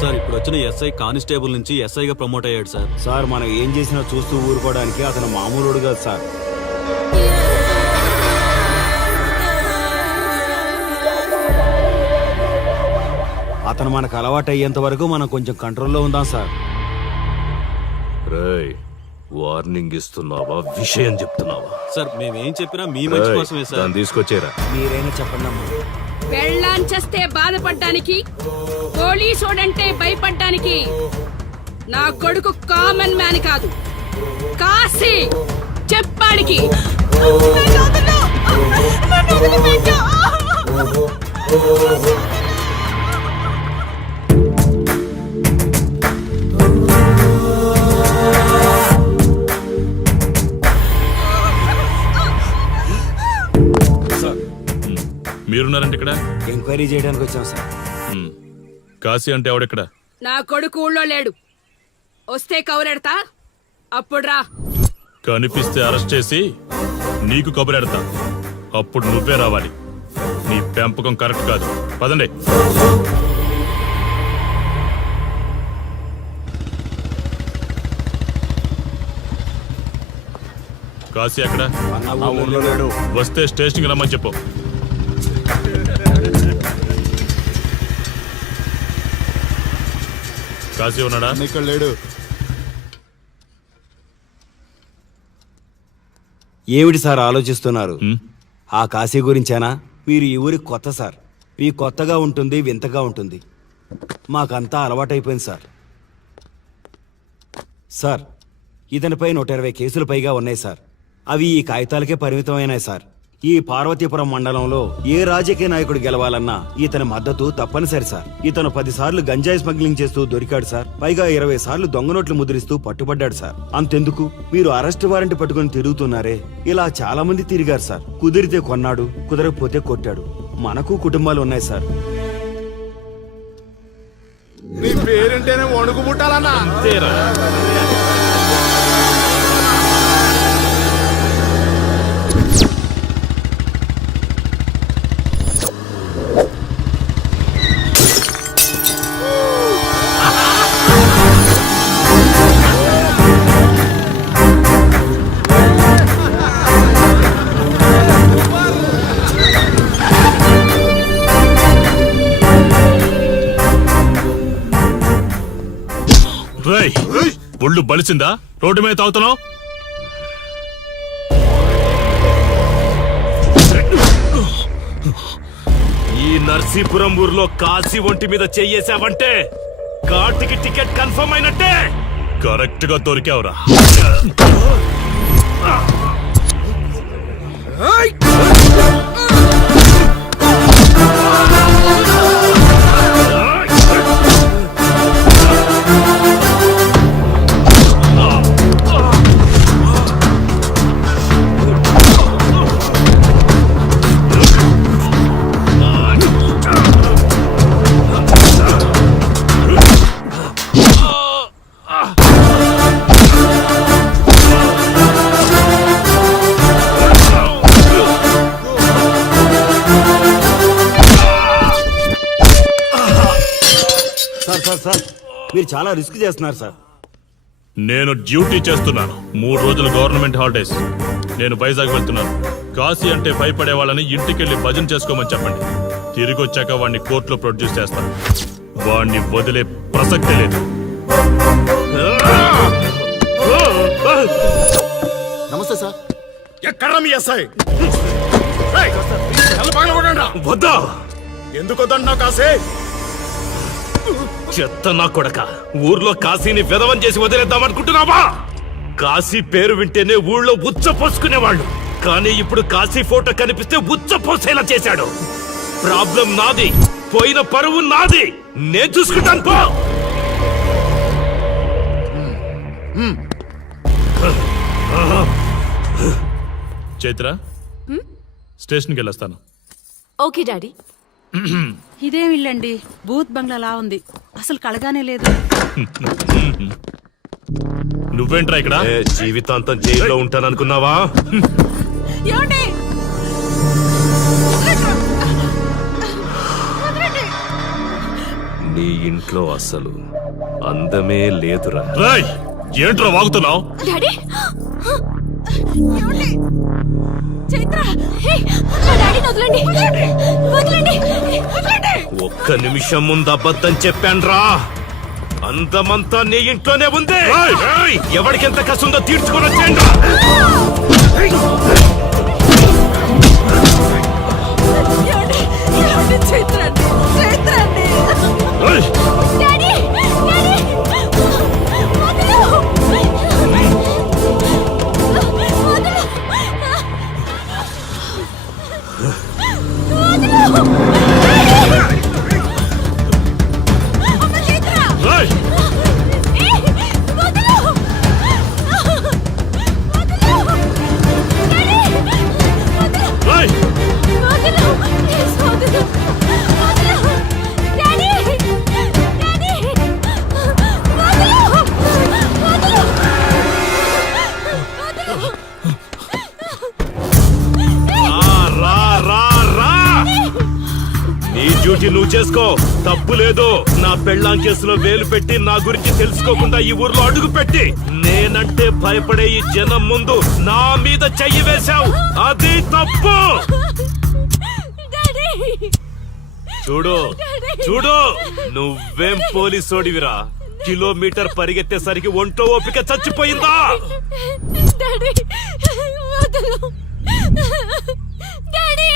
Sir ఇప్పుడు వచ్చిన SI constable నుంచి ఎస్ఐగా ప్రమోట్ అయ్యాడు సార్. సార్ మనం ఏం చేసినా చూస్తూ ఊరుకోవడానికి అతను మామూలుడు కాదు సార్. అతను మనకు అలవాటు అయ్యేంత వరకు మనం కొంచెం కంట్రోల్లో ఉందాం సార్. రేయ్, వార్నింగ్ ఇస్తున్నావా విషయం చెప్తున్నావా? సార్ మేమేం చెప్పినా మీ మంచి కోసమే సార్. దాన్ని తీసుకొచ్చేరా. మీరైనా చెప్పండి అమ్మా. పెళ్ళాంచేస్తే బాధపడ్డానికి, పోలీసోడంటే భయపడ్డానికి నా కొడుకు కామన్ మ్యాన్ కాదు, కాశీ చెప్పాడికి. మీరున్నారంటే ఇక్కడ ఎంక్వైరీ చేయడానికి వచ్చాం సార్. కాశీ అంటే ఎవడెక్కడ? నా కొడుకు ఊళ్ళో లేడు, వస్తే కౌరెడతా, అప్పుడు రా. కనిపిస్తే అరెస్ట్ చేసి నీకు కబురెడతా, అప్పుడు నువ్వే రావాలి. నీ పెంపకం కరెక్ట్ కాదు. పదండి. కాశీ ఎక్కడ? ఊర్లో లేడు. వస్తే స్టేషన్కి రమ్మని చెప్పు. కాశీ ఉన్నాడా? ఇక్కడ లేడు. ఏమిటి సార్ ఆలోచిస్తున్నారు? హ్మ్? ఆ కాశీ గురించేనా? మీరు ఈ ఊరికి కొత్త సార్. మీ కొత్తగా ఉంటుంది, వింతగా ఉంటుంది. మాకంతా అలవాటైపోయింది సార్. సార్, ఇతనిపై 120 కేసులు పైగా ఉన్నాయి సార్. అవి ఈ కాగితాలకే పరిమితమైనాయి సార్. ఈ పార్వతీపురం మండలంలో ఏ రాజకీయ నాయకుడు గెలవాలన్నా ఇతని మద్దతు తప్పనిసరి సార్. ఇతను 10 సార్లు గంజాయి స్మగ్లింగ్ చేస్తూ దొరికాడు సార్. పైగా 20 సార్లు దొంగ నోట్లు ముద్రిస్తూ పట్టుబడ్డాడు సార్. అంతెందుకు, మీరు అరెస్ట్ వారెంట్ పట్టుకుని తిరుగుతున్నారే, ఇలా చాలా మంది తిరిగారు సార్. కుదిరితే కొన్నాడు, కుదరకపోతే కొట్టాడు. మనకు కుటుంబాలు ఉన్నాయి సార్. నీ పేరుంటేనే వణుకు పుట్టాలన్నా. రేయ్, ఒళ్ళు బలిసిందా? రోడ్డు మీద తాగుతున్నావు? ఈ నర్సీపురం ఊర్లో కాశీ ఒంటి మీద చెయ్యేసావంటే కార్టికి టికెట్ కన్ఫర్మ్ అయినట్టే. కరెక్ట్ గా దొరికావురా. సార్ సార్ సార్, మీరు చాలా రిస్క్ చేస్తున్నారు సార్. నేను డ్యూటీ చేస్తున్నాను. 3 రోజులు గవర్నమెంట్ హాలిడేస్. నేను వైజాగ్ వెళ్తున్నాను. కాశీ అంటే భయపడే వాళ్ళని ఇంటికెళ్ళి భజన చేసుకోమని చెప్పండి. తిరిగి వచ్చాక వాడిని కోర్టులో ప్రొడ్యూస్ చేస్తాను. వాడిని వదిలే ప్రసక్తే లేదు. నమస్తే సార్. ఎక్కడ మీ ఎస్ఐ? వద్దా? ఎందుకు వద్దంటున్నావు కాశీ? చెత్త నా కొడక, ఊర్లో కాశీని విధవం చేసి వదిలేద్దామనుకుంటున్నావా? కాశీ పేరు వింటేనే ఊళ్ళో ఉచ్చ పోసుకునేవాళ్ళు, కానీ ఇప్పుడు కాశీ ఫోటో కనిపిస్తే ఉచ్చ పోసేలా చేశాడు. ప్రాబ్లం నాది, పోయిన పరువు నాది. నేను చూసుకుంటాను పో. చైత్ర, స్టేషన్కి వెళ్ళొస్తాను. Okay daddy. ఇదేం ఇల్లండి, బూత్ బంగ్లాలా ఉంది. అసలు కలగానే లేదు. నువ్వేంట్రా ఇక్కడ? జీవితాంతం జైల్లో ఉంటాననుకున్నావా? నీ ఇంట్లో అసలు అందమే లేదురా. రేయ్ ఏంట్రా వాగుతున్నావు? డాడీ ఏమండి? చైత్ర హే, మా డాడీని వదలండి వదలండి వదలండి. ఒక్క నిమిషం ముందు అబద్ధం చెప్పాన్రా. అందమంతా నీ ఇంట్లోనే ఉంది. ఎవరికి ఎంత కసుందో తీర్చుకొని వచ్చేయండి. ఏమండి? ఏమండి? చైత్ర అండి చైత్ర అండి. డాడీ డాడీ వదలు. డ్యూటీ నువ్వు చేసుకో, తప్పు లేదు. నా పెళ్ళాం కేసులో వేలు పెట్టి నా గురించి తెలుసుకోకుండా ఈ ఊర్లో అడుగు పెట్టి నేనంటే భయపడే ఈ జనం ముందు నా మీద చెయ్యి వేశావు, అది తప్పు. చూడు చూడు, నువ్వేం పోలీసోడివిరా. కిలోమీటర్ పరిగెత్తేసరికి ఒంటో ఓపిక చచ్చిపోయిందా? డాడీ వదలు. డాడీ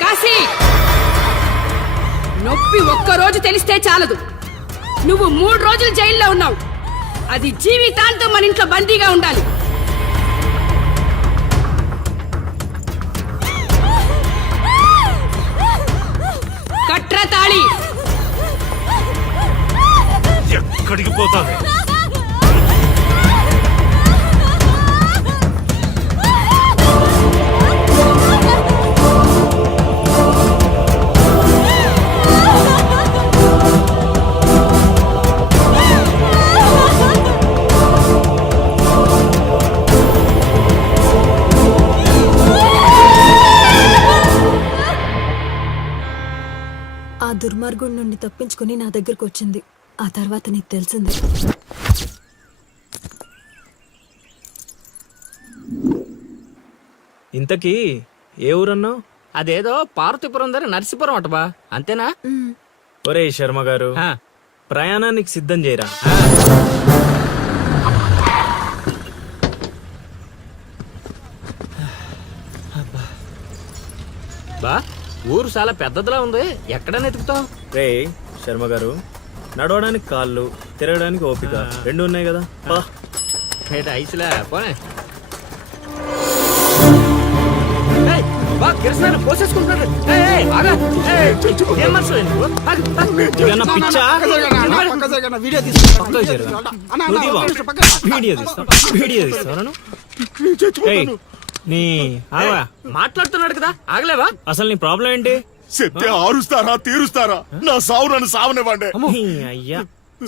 కాశీ, నొప్పి ఒక్కరోజు తెలిస్తే చాలదు. నువ్వు 3 రోజులు జైల్లో ఉన్నావు. అది జీవితాంతం మన ఇంట్లో బందీగా ఉండాలి. కట్ర తాళి. ఎక్కడికి పోతావే? ఆ దుర్మార్గుడి నుండి తప్పించుకుని నా దగ్గరకు వచ్చింది. ఆ తర్వాత నీకు తెలిసింది. ఇంతకీ ఏ ఊరన్నావు? అదేదో పార్వతీపురం దగ్గర నరసీపురం అటబా, అంతేనా? ఒరే శర్మ గారు, ప్రయాణానికి సిద్ధం చేయరా. బా, ఊరు చాలా పెద్దదిలా ఉంది. ఎక్కడ వెతుకుతావు? రే శర్మ గారు, నడవడానికి కాళ్ళు, తిరగడానికి ఓపిక 2 ఉన్నాయి కదా. ఐసులా పోనే. పోసేసుకుంటున్నాడు. మాట్లాడుతున్నాడు కదా, ఆగలేవా? అసలు నీ ప్రాబ్లం ఏంటి? చెప్తే ఆరుస్తారా తీరుస్తారా? నా సావు నన్ను సావనివ్వండి. అయ్యా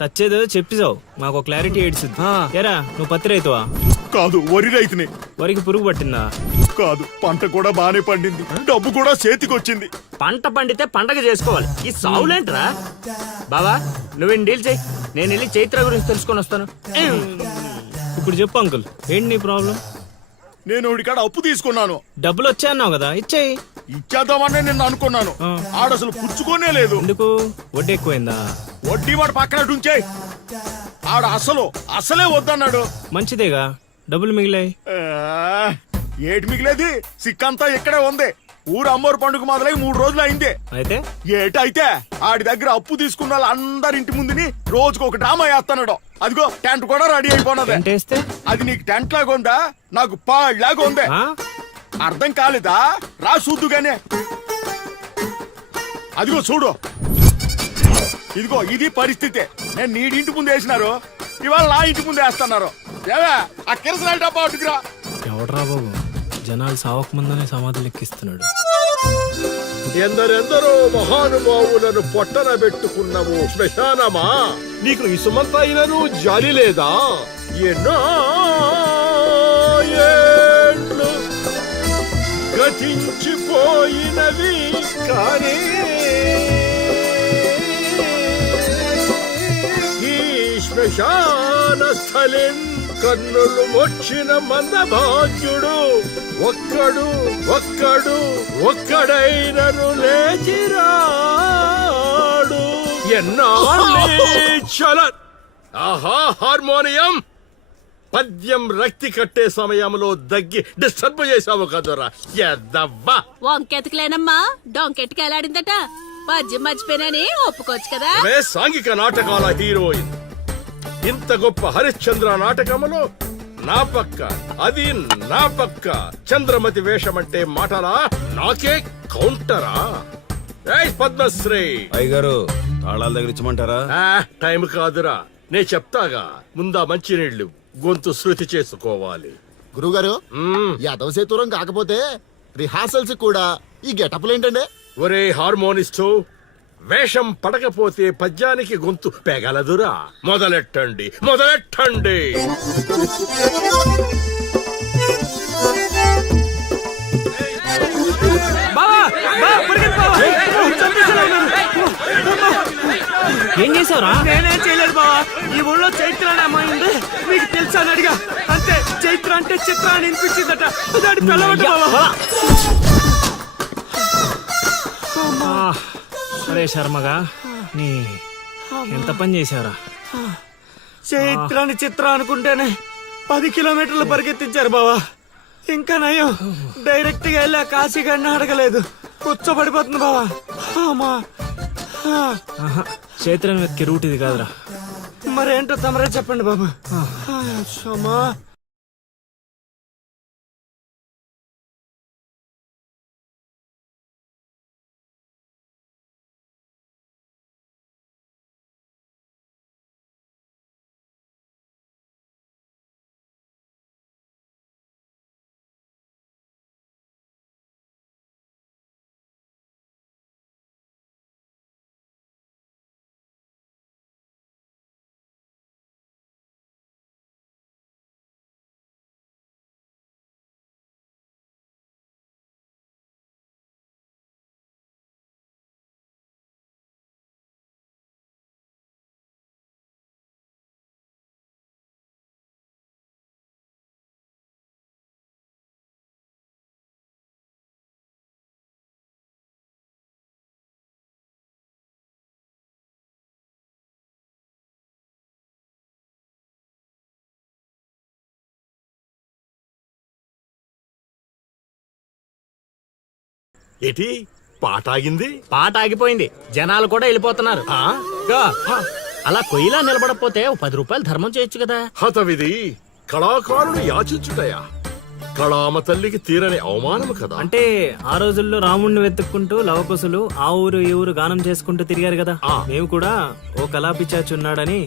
చచ్చేదో చెప్పిసావు, మాకు క్లారిటీ ఏడ్చుద్ది. ఏరా, నువ్వు పత్తి రైతువా? కాదు, వరి రైతుని. వరికి పురుగు పట్టిందా? కాదు, పంట కూడా బానే పండింది, డబ్బు కూడా చేతికొచ్చింది. పంట పండితే పండగ చేసుకోవాలి, ఈ సావులేంట్రా? బావా, నువ్వేం డీల్ చేయి, నేను వెళ్ళి చైత్ర గురించి తెలుసుకొని వస్తాను. ఇప్పుడు చెప్పు అంకుల్, ఏంటి నీ ప్రాబ్లం? నేను ఒకటి కాడ అప్పు తీసుకున్నాను. డబ్బులు వచ్చాయన్నావు కదా, ఇచ్చేయి. ఇచ్చేద్దామని నిన్ను అనుకున్నాను ఆడసలు పుచ్చుకోనే లేదు. ఎందుకు వడ్డీ ఎక్కువైందా? వడ్డీ వాడు పక్కన ఉంచే. ఆడ అసలే వద్దన్నాడు. మంచిదేగా, డబ్బులు మిగిలాయి. ఆ, ఏటి మిగిలేది? సిక్కంతా ఇక్కడే ఉంది. ఊరు అమ్మోరు పండుగ మొదలై 3 రోజులు అయింది. అయితే ఏటైతే ఆడి దగ్గర అప్పు తీసుకున్న వాళ్ళు అందరి ఇంటి ముందుని రోజుకు ఒక డ్రామా వేస్తున్నాడు. అదిగో టెంట్ కూడా రెడీ అయిపోయినది. ఏంటేస్తే అది నీకు టెంట్ లాగా ఉందా, నాకు పాళ్ళలాగా ఉంది. ఆ? అర్థం కాలేదా? రా చూద్దుగానే. అదిగో చూడు, ఇదిగో ఇది పరిస్థితి. నేను నీడింటి ముందు వేసినారు, ఇవాళ నా ఇంటి ముందు వేస్తున్నారు. ఏవే ఆ కిరసనాలు డబ్బా అటుకురా. ఎవడరా బాబు, జనాలు సావక ముందనే సమాధులు ఎక్కిస్తున్నాడు. ఎందరెందరో మహానుభావులను పొట్టన పెట్టుకున్నావు శ్మశానమా, నీకు ఇసుమంతైనను జాలి లేదా? ఎన్నో ఏండ్లు గతించిపోయినవి కానీ ఈ శ్మశాన స్థలిన్ కన్నులు వచ్చిన మందభాగ్యుడు ఒక్కడైనను లేచిరాడు. ఎన్నాళ్ళ ఆహా హార్మోనియం పద్యం రక్తి కట్టే సమయంలో దగ్గి డిస్టర్బ్ చేసావు కదరా ఎద్దవ్వా. వంకెతకలేనమ్మా, డొంకెట్టుకు ఎలాడిందట. పద్యం మర్చిపోయినని ఒప్పుకోవచ్చు కదా. అవే సాంఘిక నాటకాల హీరోయిన్. ఇంత గొప్ప హరిశ్చంద్ర నాటకములో నా పక్క చంద్రమతి వేషమంటే మాటలా, నాకే కౌంటరా? ఏయ్ పద్మశ్రీ అయ్యగారు తాళాల దగ్గర ఇచ్చమంటారా? టైం కాదురా, నే చెప్తాగా. ముందా మంచినీళ్లు గొంతు శృతి చేసుకోవాలి. గురుగారు యాదవ సేతురం కాకపోతే రిహార్సల్స్ కూడా ఈ గెటప్లు ఏంటండి? ఒరే హార్మోనిస్టు, వేషం పడకపోతే పద్యానికి గొంతు పెగలదురా. మొదలెట్టండి. ఏం చేసావురా? నేనేం చేయలేదు బావా. ఈ ఊళ్ళో చైత్ర అనే అమ్మాయి ఉంది, మీకు తెలుసా అని అడిగా. అంతే, చైత్ర అంటే చిత్ర అని వినిపించిందట. దాని పిల్లవట బావా. అరే శర్మగా, నీ ఎంత పని చేశారా? చైత్రాన్ని చిత్ర అనుకుంటేనే 10 కిలోమీటర్లు పరిగెత్తించారు బావా. ఇంకా నయం, డైరెక్ట్ గా వెళ్ళా కాశీగాడిని అడగలేదు. కూర్చోబడిపోతుంది బావా. చైత్రం వెతికి రూట్ ఇది కాదురా. మరేంటో తమరే చెప్పండి బాబు. అమ్మా ఏటి పాట ఆగింది? పాట ఆగిపోయింది, జనాలు కూడా వెళ్ళిపోతున్నారు. అలా కొయ్యిలా నిలబడపోతే 10 రూపాయలు ధర్మం చేయొచ్చు కదా. హతవిధి కళాకారుడు యాచించుటయా? కళామ తల్లికి తీరని అవమానము కదా. అంటే ఆ రోజుల్లో రాముణ్ణి వెతుక్కుంటూ లవకుశులు ఆ ఊరు ఈ ఊరు గానం చేసుకుంటూ తిరిగారు కదా. మేము కూడా ఓ కళా పిశాచి ఉన్నాడని.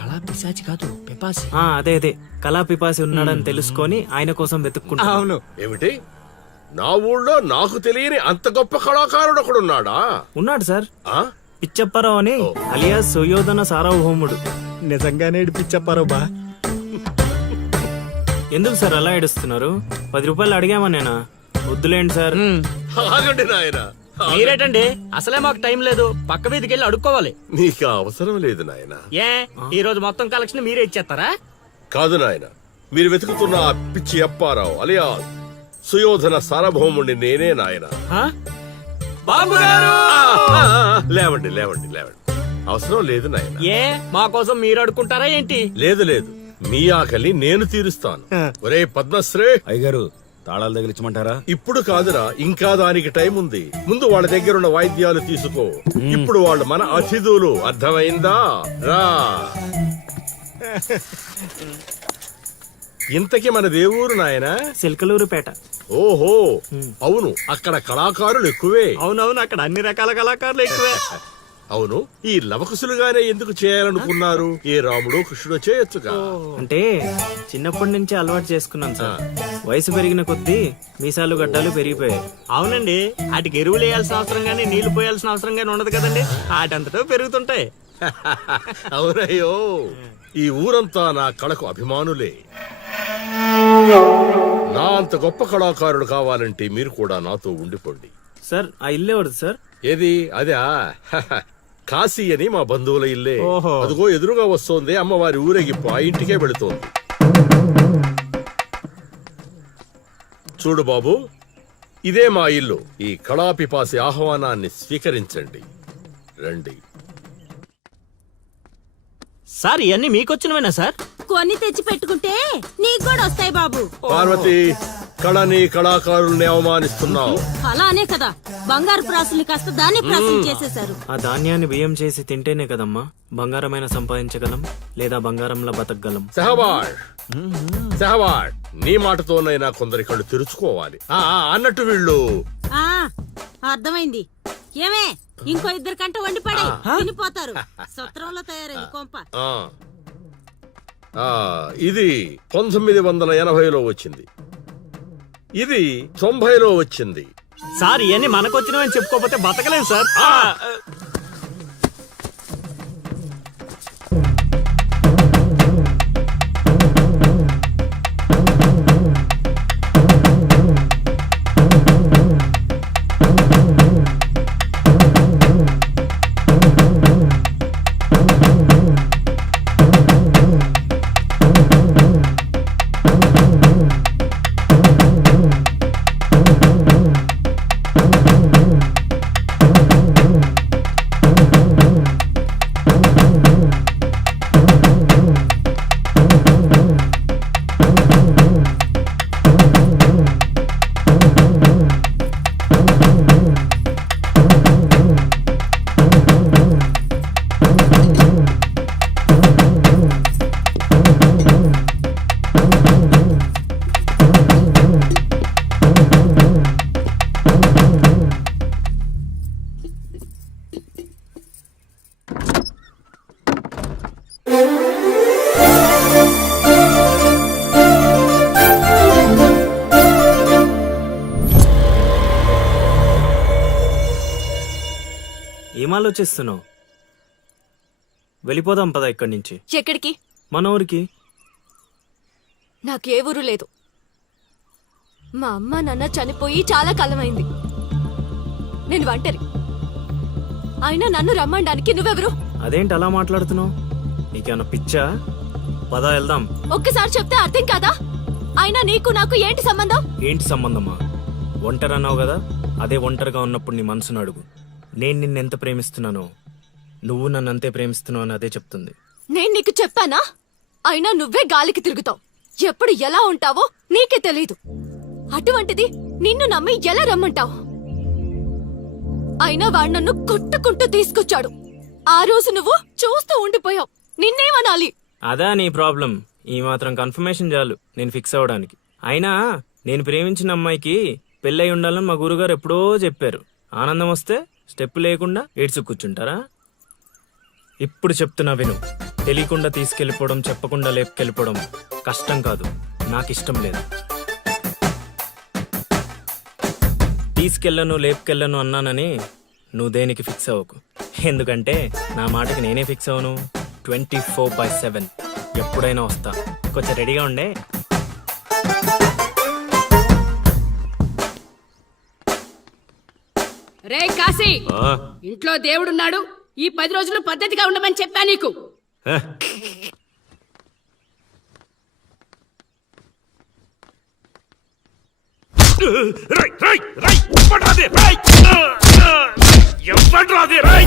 కళా పిశాచి కాదు, పిపాసి. అదే కళా పిపాసి ఉన్నాడని తెలుసుకొని ఆయన కోసం వెతుక్కుంటా. అవును. ఏమిటి, నా ఊళ్ళో నాకు తెలియని అంత గొప్ప కళాకారుడు ఒకడున్నాడా? ఉన్నాడు సార్, ఆ? పిచ్చప్పారావు అని, అలియాస్ సుయోధన సార్వభౌముడు. నిజంగానే ఏడిపించప్పారో బా. ఎందుకు సార్ అలా ఏడుస్తున్నారు? 10 రూపాయలు అడిగామా నేనా? వద్దులేండి సార్. ఆగండి నాయన. మీరేటండి, అసలే మాకు టైం లేదు. పక్క వీధికి వెళ్ళి అడుక్కోవాలి. నీకు అవసరం లేదు నాయన. ఏ ఈ రోజు మొత్తం కలెక్షన్ మీరే ఇచ్చేస్తారా? కాదు నాయన, మీరు వెతుకుతున్న ఆ పిచ్చి అప్పారావు అలియా సుయోధన సార్వభౌముణ్ణి నేనే నాయన. బాబు గారు లేవండి లేవండి లేవండి, అవసరం లేదు నాయన. ఏ మా కోసం మీరు అడుకుంటారా ఏంటి? లేదు లేదు, మీ ఆకలి నేను తీరుస్తాను. ఒరే పద్మశ్రీ, అయ్యగారు తాళాలు తగిలించమంటారా? ఇప్పుడు కాదురా, ఇంకా దానికి టైం ఉంది. ముందు వాళ్ళ దగ్గరున్న వాయిద్యాలు తీసుకో. ఇప్పుడు వాళ్ళు మన అతిథులు, అర్థమైందా? రా. ఇంతకీ మన దేవురు నాయనా? సిల్కలూరుపేట. ఓహో, అవును, అక్కడ కళాకారులు ఎక్కువే. అవునవును, అక్కడ అన్ని రకాల కళాకారులు ఎక్కువే. అవును, ఈ లవకుశులుగానే ఎందుకు చేయాలనుకున్నారు? ఏ రాముడో కృష్ణుడో చేయొచ్చుగా. అంటే చిన్నప్పటి నుంచి అలవాటు చేసుకున్నాను సార్. వయసు పెరిగిన కొద్దీ మీసాలు గడ్డాలు పెరిగిపోయాయి. అవునండి, వాటికి ఎరువులు వేయాల్సిన అవసరం గానీ నీళ్లు పోయాల్సిన అవసరం గానీ ఉండదు కదండి, వాటంతటో పెరుగుతుంటాయి. అవునయ్యో, ఈ ఊరంతా నా కళకు అభిమానులే. నా అంత గొప్ప కళాకారుడు కావాలంటే మీరు కూడా నాతో ఉండిపోండి. సార్ ఆ ఇల్లే వద్దు సార్. ఏది అదా? కాశీ అని మా బంధువుల ఇల్లే. ఓహో. అదిగో ఎదురుగా వస్తోంది అమ్మవారి ఊరేగింపు, ఆ ఇంటికే వెళుతోంది. చూడు బాబు, ఇదే మా ఇల్లు. ఈ కళాపిపాసి ఆహ్వానాన్ని స్వీకరించండి. రండి. సార్ ఇవన్నీ మీకొచ్చినవేనా సార్? కొన్ని తెచ్చి పెట్టుకుంటే నీకు కూడా వస్తాయి బాబు. పార్వతి, కళని కళాకారుల్ని అవమానిస్తున్నావు. అలానే కదా బంగారు ప్రాసులు కాస్త దాన్ని ప్రాసులు చేసేశారు. ఆ ధాన్యాన్ని బియ్యం చేసి తింటేనే కదమ్మా బంగారమైన సంపాదించగలం, లేదా బంగారంలో బతకగలం. సెహబాష్ సెహబాష్, నీ మాటతోనైనా కొందరి కళ్ళు తెరుచుకోవాలి. అన్నట్టు వీళ్ళు ఆ అర్థమైంది. ఏమే ఇంకో ఇద్దరు కంట వండి పడే తినిపోతారు. సత్రంలో తయారైంది కొంప. ఇది 1980లో వచ్చింది, ఇది 90లో వచ్చింది. సార్ ఇవన్నీ మనకొచ్చినవని చెప్పుకోకపోతే బతకలేదు సార్. ఏం ఆలోచిస్తున్నావు? వెళ్ళిపోదాం పద ఇక్కడి నుంచి. ఎక్కడికి? మన ఊరికి. నాకే ఊరు లేదు. మా అమ్మ నాన్న చనిపోయి చాలా కాలమైంది. నేను ఒంటరి. అయినా నన్ను రమ్మడానికి నువ్వెవరు? అదేంటి అలా మాట్లాడుతున్నావు? నీకేమన్నా పిచ్చా? పద వెళ్దాం. ఒక్కసారి చెప్తే అర్థం కాదా? అయినా నీకు నాకు ఏంటి సంబంధం? ఏంటి సంబంధమా? ఒంటరి అన్నావు కదా, అదే ఒంటరిగా ఉన్నప్పుడు నీ మనసును అడుగు. నేను నిన్నెంత ప్రేమిస్తున్నానో నువ్వు నన్ను అంతే ప్రేమిస్తున్నావు అని అదే చెప్తుంది. నేను నీకు చెప్పానా? అయినా నువ్వే గాలికి తిరుగుతావు. ఎప్పుడు ఎలా ఉంటావో నీకే తెలీదు. అటువంటిది నిన్ను నమ్మి ఎలా రమ్మంటావు? అయినా వాడు నన్ను కొట్టుకుంటూ తీసుకొచ్చాడు. ఆ రోజు నువ్వు చూస్తూ ఉండిపోయావు. నిన్నేమనాలి? అదా నీ ప్రాబ్లం? ఈ మాత్రం కన్ఫర్మేషన్ చాలు నేను ఫిక్స్ అవ్వడానికి. అయినా నేను ప్రేమించిన అమ్మాయికి పెళ్ళై ఉండాలని మా గురుగారు ఎప్పుడో చెప్పారు. ఆనందం వస్తే స్టెప్ లేకుండా ఏడ్చి కూర్చుంటారా? ఇప్పుడు చెప్తున్నా విను. తెలియకుండా తీసుకెళ్ళిపోవడం, చెప్పకుండా లేపుకెళ్ళిపోవడం కష్టం కాదు, నాకిష్టం లేదు. తీసుకెళ్ళను లేపుకెళ్ళను అన్నానని నువ్వు దేనికి ఫిక్స్ అవ్వకు. ఎందుకంటే నా మాటకి నేనే ఫిక్స్ అవను. 24/7 ఎప్పుడైనా వస్తా. కొంచెం రెడీగా ఉండే. రే కాశీ, ఇంట్లో దేవుడున్నాడు. ఈ 10 రోజులు పద్ధతిగా ఉండమని చెప్పా నీకు. రై రై రై ఇవ్వడ్రాదే రై ఇవ్వడ్రాదే రై